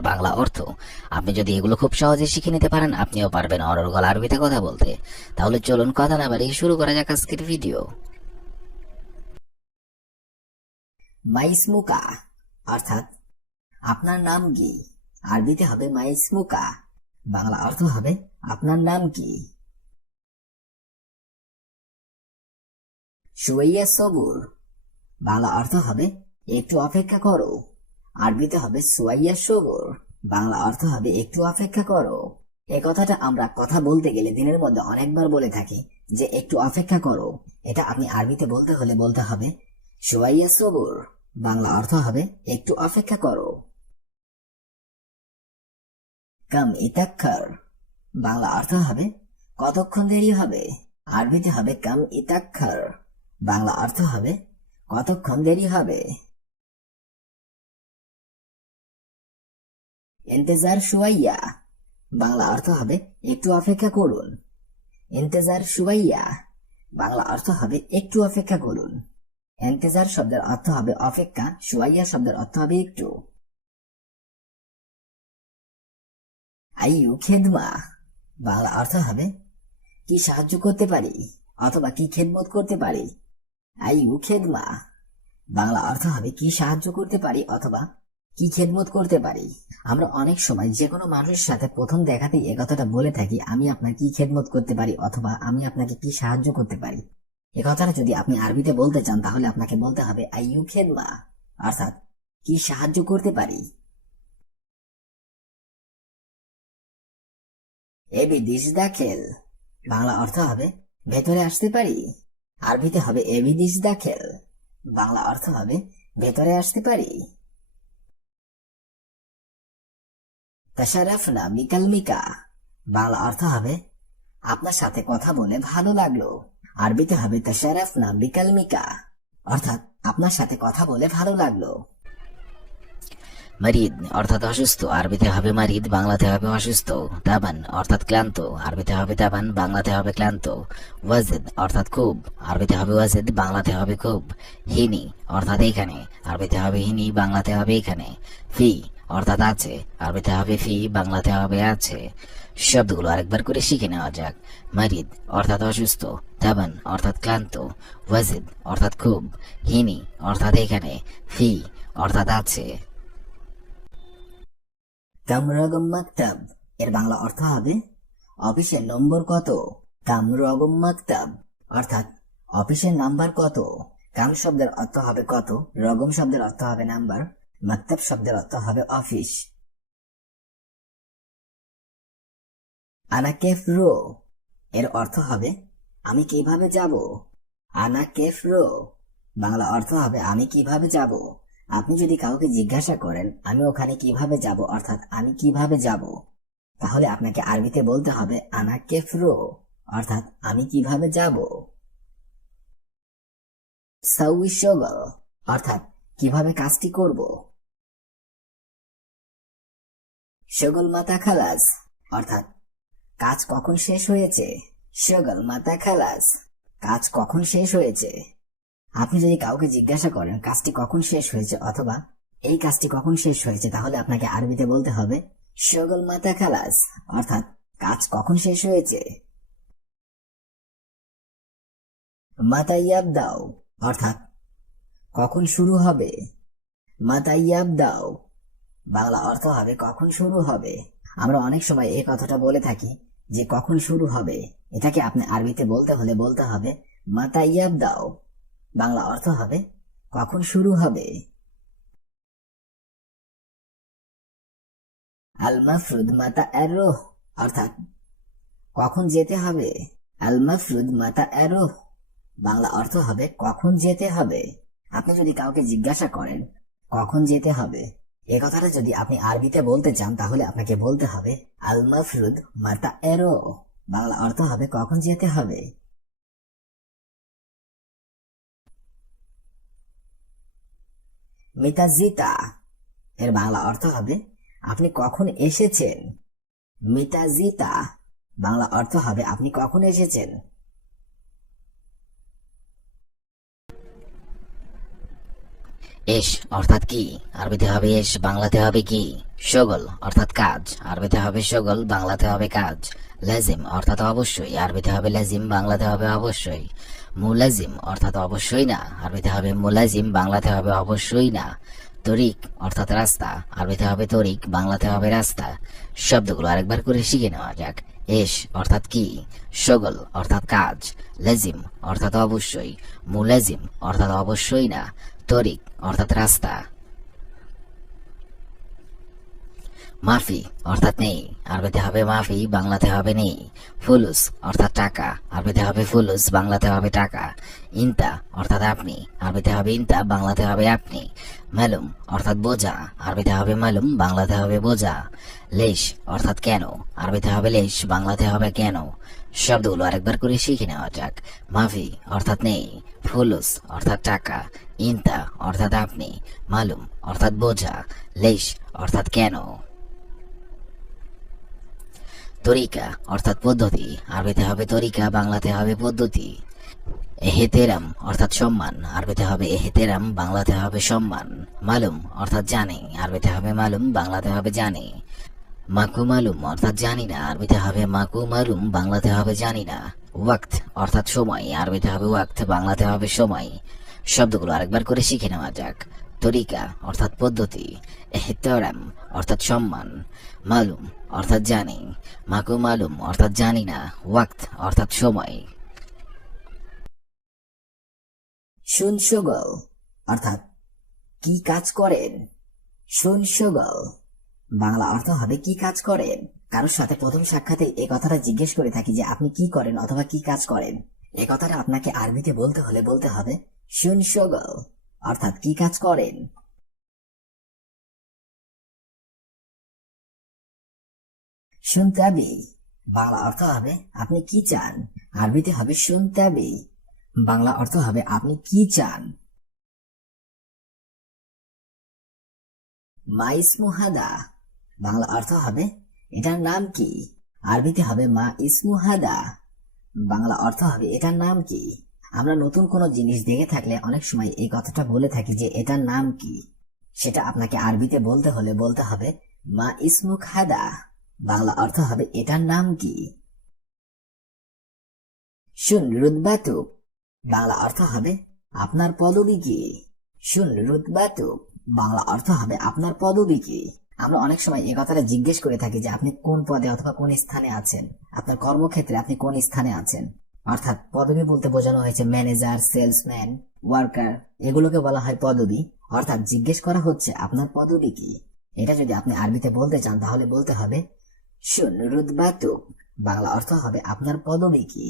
তার বাংলা অর্থ। আপনি যদি এগুলো খুব সহজে শিখে নিতে পারেন, আপনিও পারবেন অনর্গল আরবিতে কথা বলতে। তাহলে চলুন কথা না বাড়িয়ে শুরু করা যাক আজকের ভিডিও। মাইসমুকা, অর্থাৎ আপনার নাম কি? আরবিতে হবে মাইসমুকা। বাংলা অর্থ হবে আপনার নাম কি? সুয়াইয়া সবুর। বাংলা অর্থ হবে একটু অপেক্ষা করো। আরবিতে হবে সুয়াইয়া সবুর বাংলা অর্থ হবে একটু অপেক্ষা করো। এই কথাটা আমরা কথা বলতে গেলে দিনের মধ্যে অনেকবার বলে থাকি যে একটু অপেক্ষা করো। এটা আপনি আরবিতে বলতে হলে বলতে হবে সুয়াইয়া সবুর বাংলা অর্থ হবে একটু অপেক্ষা করো। কাম ইতাক্ষর, বাংলা অর্থ হবে কতক্ষণ দেরি হবে? আরবিতে হবে কাম ইতাক্ষর, বাংলা অর্থ হবে কতক্ষণ দেরি হবে? ইন্তেজার সুয়াইয়া বাংলা অর্থ হবে একটু অপেক্ষা করুন। ইন্তেজার সুয়াইয়া বাংলা অর্থ হবে একটু অপেক্ষা করুন। এন্তেজার শব্দের অর্থ হবে অপেক্ষা সুয়াইয়া শব্দের অর্থ হবে একটু। আইয়ু খেদমা, বাংলা অর্থ হবে কি সাহায্য করতে পারি অথবা কি খেদমত করতে পারি। আইউ খেদমা, বাংলা অর্থ হবে কি সাহায্য করতে পারি অথবা কি খেদমত করতে পারি? আমরা অনেক সময় যে কোনো মানুষের সাথে প্রথম দেখাতেই এ কথাটা বলে থাকি, আমি আপনার কি খেদমত করতে পারি অথবা আমি আপনাকে কি সাহায্য করতে পারি? এ কথাটা যদি আপনি আরবিতে বলতে চান, তাহলে আপনাকে বলতে হবে আইয়ু খেদমা অর্থাৎ কি সাহায্য করতে পারি? AB this দাখেল। বাংলা অর্থ হবে, ভেতরে আসতে পারি। আরবিতে হবে এবি দিস দাখেল। বাংলা অর্থ হবে, ভেতরে আসতে পারি। তাশারাফনা বিকালমিকা বাংলা অর্থ হবে, আপনার সাথে কথা বলে ভালো লাগল। আরবিতে হবে তাশারাফনা বিকালমিকা অর্থাৎ, আপনার সাথে কথা বলে ভালো লাগল। মারিদ, অর্থাৎ অসুস্থ। আরবিতে হবে মারিদ, বাংলাতে হবে অসুস্থ। তাবান, অর্থাৎ ক্লান্ত। আরবিতে হবে তাবান, বাংলাতে হবে ক্লান্ত। ওয়াজিদ, অর্থাৎ খুব। আরবিতে হবে ওয়াজিদ, বাংলাতে হবে খুব। হিনি, অর্থাৎ এখানে আরবিতে হবে হিনি, বাংলাতে হবে এখানে ফি অর্থাৎ আছে। আরবিতে হবে ফি বাংলাতে হবে আছে। শব্দগুলো আরেকবার করে শিখে নেওয়া যাক। মারিদ, অর্থাৎ অসুস্থ। তাবান, অর্থাৎ ক্লান্ত। ওয়াজিদ, অর্থাৎ খুব। হিনি, অর্থাৎ এখানে। ফি, অর্থাৎ আছে। কামরগম মাকতাব। এর বাংলা অর্থ হবে, অফিসের নম্বর কত? কামরগম মাকতাব। অর্থাৎ, অফিসের নাম্বার কত? কাম শব্দের অর্থ হবে কত? রগম শব্দের অর্থ হবে নাম্বার। মাকতাব শব্দের অর্থ হবে অফিস আনা কেফ রো এর অর্থ হবে আমি কীভাবে যাব আনা কেফ রো বাংলা অর্থ হবে আমি কীভাবে যাব আপনি যদি কাউকে জিজ্ঞাসা করেন আমি ওখানে কীভাবে যাব অর্থাৎ আমি কীভাবে যাব তাহলে আপনাকে আরবিতে বলতে হবে আনা কেফরো অর্থাৎ আমি কীভাবে যাব সাউই অর্থাৎ কীভাবে কাজটি করব শগল মাতা খালাস। অর্থাৎ, কাজ কখন শেষ হয়েছে? শগল মাতা খালাস। কাজ কখন শেষ হয়েছে? আপনি যদি কাউকে জিজ্ঞাসা করেন, কাজটি কখন শেষ হয়েছে অথবা এই কাজটি কখন শেষ হয়েছে, তাহলে আপনাকে আরবিতে বলতে হবে শগল মাতা খালাস। অর্থাৎ, কাজ কখন শেষ হয়েছে? মাতাইয়াব দাও। অর্থাৎ, কখন শুরু হবে? মাতাইয়াব দাও। বাংলা অর্থ হবে কখন শুরু হবে? আমরা অনেক সময় এই কথাটা বলে থাকি যে কখন শুরু হবে? এটাকে আপনি আরবিতে বলতে হলে বলতে হবে, মাতাইয়াব দাও। বাংলা অর্থ হবে, কখন শুরু হবে? আল মাফরুদ মাতা এরোহ অর্থাৎ কখন যেতে হবে? আল মাফরুদ মাতা এরোহ বাংলা অর্থ হবে, কখন যেতে হবে? আপনি যদি কাউকে জিজ্ঞাসা করেন, কখন যেতে হবে? এ কথাটা যদি আপনি আরবিতে বলতে চান, তাহলে আপনাকে বলতে হবে আল মাফরুদ মাতা এরো। বাংলা অর্থ হবে কখন যেতে হবে। মিতাজিতা, এর বাংলা অর্থ হবে, আপনি কখন এসেছেন। মিতাজিতা, বাংলা অর্থ হবে, আপনি কখন এসেছেন। এস অর্থাৎ কি? আরবিতে হবে এস, বাংলাতে হবে কি? শগল অর্থাৎ কাজ। আরবিতে হবে শগল বাংলাতে হবে কাজ। লাজিম অর্থাৎ অবশ্যই। আরবিতে হবে লাজিম, বাংলাতে হবে অবশ্যই। মুলাজিম অর্থাৎ অবশ্যই না। আরবিতে হবে মুলাজিম, বাংলাতে হবে অবশ্যই না। তরিক অর্থাৎ রাস্তা। আরবিতে হবে তরিক, বাংলাতে হবে রাস্তা। শব্দগুলো আরেকবার করে শিখে নেওয়া যাক। এস অর্থাৎ কি? শগল অর্থাৎ কাজ। লাজিম অর্থাৎ অবশ্যই। মুলাজিম অর্থাৎ অবশ্যই না। তরিক অর্থাৎ রাস্তা। মাফি, অর্থাৎ নেই। আরবিতে হবে মাফি, বাংলাতে হবে নেই। ফুলুস, অর্থাৎ টাকা। আরবিতে হবে ফুলুস, বাংলাতে হবে টাকা। ইনতা, অর্থাৎ আপনি। আরবিতে হবে ইনতা, বাংলাতে হবে আপনি। মালুম, অর্থাৎ বোঝা। আরবিতে হবে মালুম, বাংলাতে হবে বোঝা। লেশ, অর্থাৎ কেন? আরবিতে হবে লেশ, বাংলাতে হবে কেন? শব্দগুলো আরেকবার করে শিখে নেওয়া যাক। মাফি, অর্থাৎ নেই। ফুলুস, অর্থাৎ টাকা। ইনতা, অর্থাৎ আপনি। মালুম, অর্থাৎ বোঝা। লেশ, অর্থাৎ কেন? তরিকা, অর্থাৎ পদ্ধতি। আরবিতে হবে তরিকা, বাংলাতে হবে পদ্ধতি। এহেতেরাম, অর্থাৎ সম্মান। আরবিতে হবে এহেতেরাম, বাংলাতে হবে সম্মান। মালুম, অর্থাৎ জানে। আরবিতে হবে মালুম, বাংলাতে হবে জানে। মাকু মালুম, অর্থাৎ জানি না। আরবিতে হবে মাকু মালুম, বাংলাতে হবে জানি না। ওয়াক্ত, অর্থাৎ সময়। আরবিতে হবে ওয়াক্ত, বাংলাতে হবে সময়। শব্দগুলো আরেকবার করে শিখে নেওয়া যাক। তরিকা, অর্থাৎ পদ্ধতি, এহতারাম, অর্থাৎ সম্মান, মালুম, অর্থাৎ জানি, মাকু মালুম, অর্থাৎ জানি না, ওয়াক্ত, অর্থাৎ সময়। শুন সুগল, অর্থাৎ কি কাজ করেন? শুন সুগল, বাংলা অর্থ হবে কি কাজ করেন? কারোর সাথে প্রথম সাক্ষাতে এই কথাটা জিজ্ঞেস করে থাকি যে আপনি কি করেন অথবা কি কাজ করেন? এ কথাটা আপনাকে আরবিতে বলতে হলে বলতে হবে, শুন সুগল। অর্থাৎ কি কাজ করেন? শুনতাবি বাংলা অর্থ হবে আপনি কি চান? আরবিতে হবে শুনতাবি বাংলা অর্থ হবে আপনি কি চান? মা ইসমুহাদা বাংলা অর্থ হবে এটার নাম কি? আরবিতে হবে মা ইসমুহাদা বাংলা অর্থ হবে এটার নাম কি? আমরা নতুন কোনো জিনিস দেখে থাকলে অনেক সময় এই কথাটা বলে থাকি যে এটার নাম কি? সেটা আপনাকে আরবিতে বলতে হলে বলতে হবে, মা ইসমুখ হাদা বাংলা অর্থ হবে, এটার নাম কি? শুন রুদবাতুক বাংলা অর্থ হবে, আপনার পদবি কি? শুন রুতবাতুক বাংলা অর্থ হবে, আপনার পদবি কি? আমরা অনেক সময় এই কথাটা জিজ্ঞেস করে থাকি যে আপনি কোন পদে অথবা কোন স্থানে আছেন? আপনার কর্মক্ষেত্রে আপনি কোন স্থানে আছেন? অর্থাৎ পদবি বলতে বোঝানো হয়েছে ম্যানেজার সেলসম্যান ওয়ার্কার এগুলোকে বলা হয় পদবি। অর্থাৎ জিজ্ঞেস করা হচ্ছে, আপনার পদবি কি? এটা যদি আপনি আরবিতে বলতে চান, তাহলে বলতে হবে, শুন রুদবাতুক বাংলা অর্থ হবে, আপনার পদবি কি?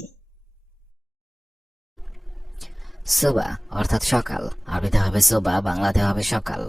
সুবা, অর্থাৎ সকাল। আরবিতে হবে সুবা, বাংলাতে হবে সকাল।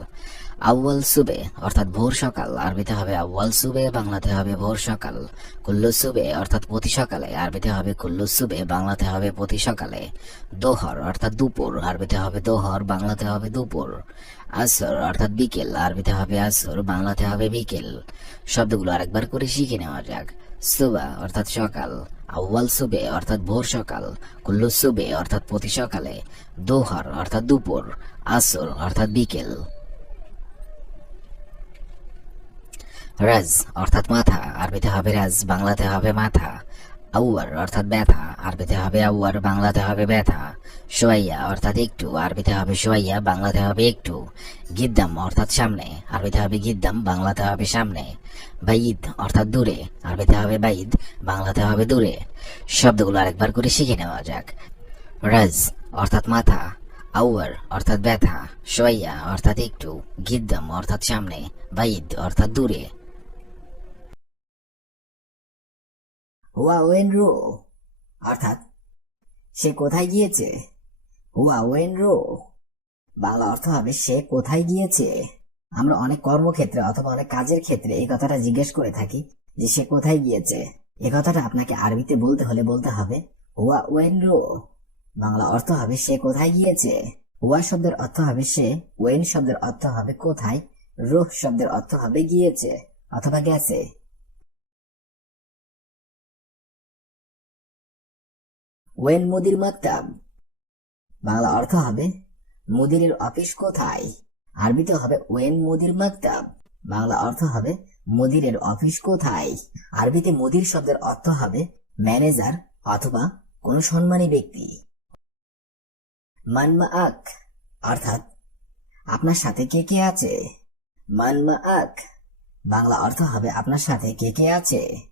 আউয়াল সুবে, অর্থাৎ ভোর সকাল, আরবিতে হবে আউয়াল সুবে, বাংলাতে হবে ভোর সকাল। কুল্লু সুবে, অর্থাৎ প্রতি সকালে, আরবিতে হবে কুল্লু সুবে, বাংলাতে হবে প্রতি সকালে। দোহর, অর্থাৎ দুপুর, আরবিতে হবে দোহর, বাংলাতে হবে দুপুর। আসর, অর্থাৎ বিকেল, আরবিতে হবে আসর, বাংলাতে হবে বিকেল। শব্দগুলো আরেকবার করে শিখে নেওয়া যাক। সুবা, অর্থাৎ সকাল। আউয়াল সুবে, অর্থাৎ ভোর সকাল। কুল্লু সুবে, অর্থাৎ প্রতি সকালে। দোহর, অর্থাৎ দুপুর। আসর, অর্থাৎ বিকেল। রাজ, অর্থাৎ মাথা, আরবিতে হবে রাজ, বাংলাতে হবে মাথা। আউয়ার, অর্থাৎ ব্যথা, আরবিতে হবে আউয়ার, বাংলাতে হবে ব্যথা। সোয়াইয়া, অর্থাৎ একটু, আরবিতে হবে সোয়াইয়া, বাংলাতে হবে একটু। গিদ্দাম, অর্থাৎ সামনে, আরবিতে হবে গিদ্দাম, বাংলাতে হবে সামনে। বাইদ, অর্থাৎ দূরে, আরবিতে হবে বাইদ, বাংলাতে হবে দূরে। শব্দগুলো আরেকবার করে শিখে নেওয়া যাক। রাজ, অর্থাৎ মাথা। আউয়ার, অর্থাৎ ব্যথা। সোয়াইয়া, অর্থাৎ একটু। গিদ্দাম, অর্থাৎ সামনে। বাইদ, অর্থাৎ দূরে। হুয়া ওয়েন রো, অর্থাৎ সে কোথায় গিয়েছে? হুয়া ওয়েন রো। বাংলা অর্থ হবে সে কোথায় গিয়েছে? আমরা অনেক কর্মক্ষেত্রে অথবা অনেক কাজের ক্ষেত্রে এই কথাটা জিজ্ঞেস করে থাকি যে সে কোথায় গিয়েছে? এ কথাটা আপনাকে আরবিতে বলতে হলে বলতে হবে হুয়া ওয়েন রো। বাংলা অর্থ হবে সে কোথায় গিয়েছে? হুয়া শব্দের অর্থ হবে সে, ওয়েন শব্দের অর্থ হবে কোথায়? রোহ শব্দের অর্থ হবে গিয়েছে অথবা গেছে। ওয়েন মুদির মাকতাব বাংলা অর্থ হবে, মুদিরের অফিস কোথায়? আরবিতে হবে ওয়েন মুদির মাকতাব বাংলা অর্থ হবে, মুদিরের অফিস কোথায়? আরবিতে মুদির শব্দের অর্থ হবে ম্যানেজার অথবা কোনো সম্মানী ব্যক্তি। মানমা আক অর্থাৎ আপনার সাথে কে কে আছে? মানমা আক বাংলা অর্থ হবে, আপনার সাথে কে কে আছে?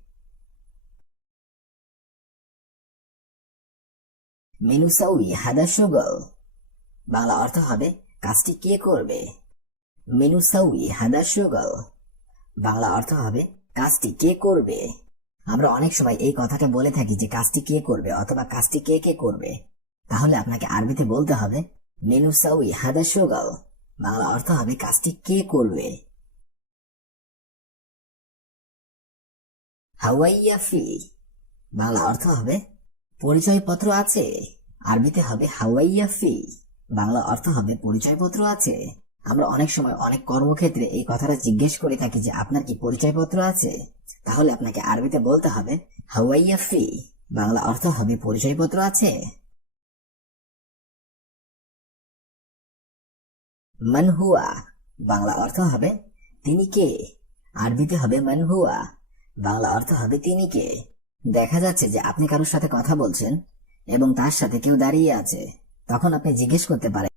মেনুসাউই হাদা সুগল। বাংলা অর্থ হবে, কাজটি কে করবে? মেনুসাউই হাদা সুগল। বাংলা অর্থ হবে, কাজটি কে করবে? আমরা অনেক সময় এই কথাটা বলে থাকি যে কাজটি কে করবে অথবা কাজটি কে কে করবে। তাহলে আপনাকে আরবিতে বলতে হবে মেনুসাউই হাদা সুগল। বাংলা অর্থ হবে, কাজটি কে করবে? হাওয়াইয়া ফি। বাংলা অর্থ হবে পরিচয়পত্র আছে। আরবিতে হবে হাওয়াইয়া ফি। বাংলা অর্থ হবে পরিচয়পত্র আছে। আমরা অনেক সময় অনেক কর্মক্ষেত্রে এই কথাটা জিজ্ঞেস করে থাকি যে আপনার কি পরিচয়পত্র আছে? তাহলে আপনাকে আরবিতে বলতে হবে হাওয়াইয়া ফি। বাংলা অর্থ হবে পরিচয়পত্র আছে। মানহুয়া বাংলা অর্থ হবে তিনি কে? আরবিতে হবে মানহুয়া বাংলা অর্থ হবে তিনি কে? দেখা যাচ্ছে যে আপনি কারোর সাথে কথা বলছেন এবং তার সাথে কেউ দাঁড়িয়ে আছে। তখন আপনি জিজ্ঞেস করতে পারেন